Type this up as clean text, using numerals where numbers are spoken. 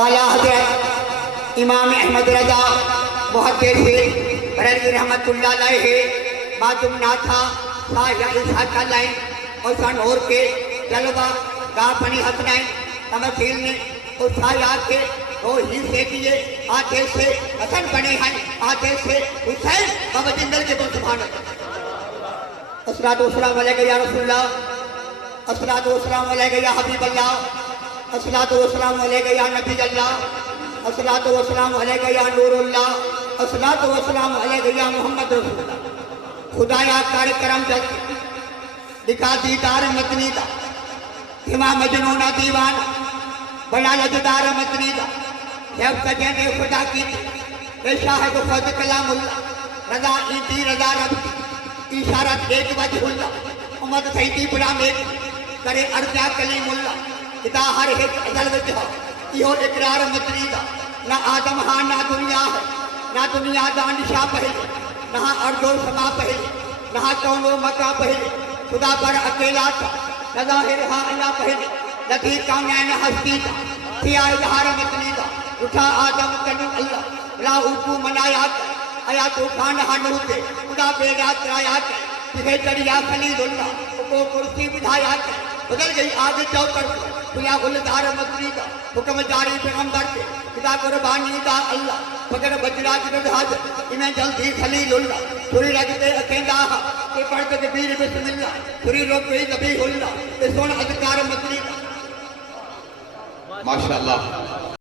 اعلیٰ حضرت امام احمد رضا محدث بریلوی رحمت اللہ علیہ معدوم ناتھا سایہ اسحاق لائن اور سنور کے جلوہ گاہ پنی حسنائن تمثیل نے اس سایات کے دو حصے کیے، آدھے سے حسن بنے ہیں، آدھے سے حسین بابا جندل کے بول سبحان اللہ۔ الصلاۃ والسلام علیکہ یا رسول اللہ، الصلاۃ والسلام علیکہ یا حبیب اللہ، الصلاۃ والسلام علیکہ یا نبی اللہ، الصلاۃ والسلام علیکہ یا نور اللہ، الصلاۃ والسلام علیکہ یا محمد رسول اللہ۔ خدایا کار کرم جل دکھا دیدار مدنی دا، ہما مجنونہ دیوانہ بڑا لجدار مدنی دا، جب سجن خدا کی بے شاہد خود کلام اللہ، رضا ایتی رضا رب کی اشارت ایک وجہ اللہ، امت سیدی بلا میں کرے ارجا کلیم اللہ، خدا ہر ایک ازل وجہ یہ اقرار مدنی دا، نہ آدم ہاں نہ دنیا ہے، نہ دنیا دا نشا پہلے، نہ ارض و سما پہلے، نہ کون و مکہ پہلے، خدا پر اکیلا تھا، نہ ظاہر ہاں اللہ پہلے، لدھی کونین ہستی دا، تھیا اظہار مدنی دا، اٹھا آدم کنو اللہ، لا اوکو منایات، آیا توفان ہنوتے، خدا بیگات رایات، جسے چڑیا خلیل اللہ، کو کرسی بدھایات، بدل گئی آگ چوکر کو، کھلا غلدار مدنی دا، حکم جاری پیغمبر کے، خدا قربانی دا اللہ، مگر بجراج ردھاج، انہیں جلدی خلیل اللہ، سوری رگتے اکیندہ، کہ پڑھتے کبیر بسم اللہ، سوری روکوئی ذبیح اللہ، کہ سون اذکار مدنی دا۔ ماشاءاللہ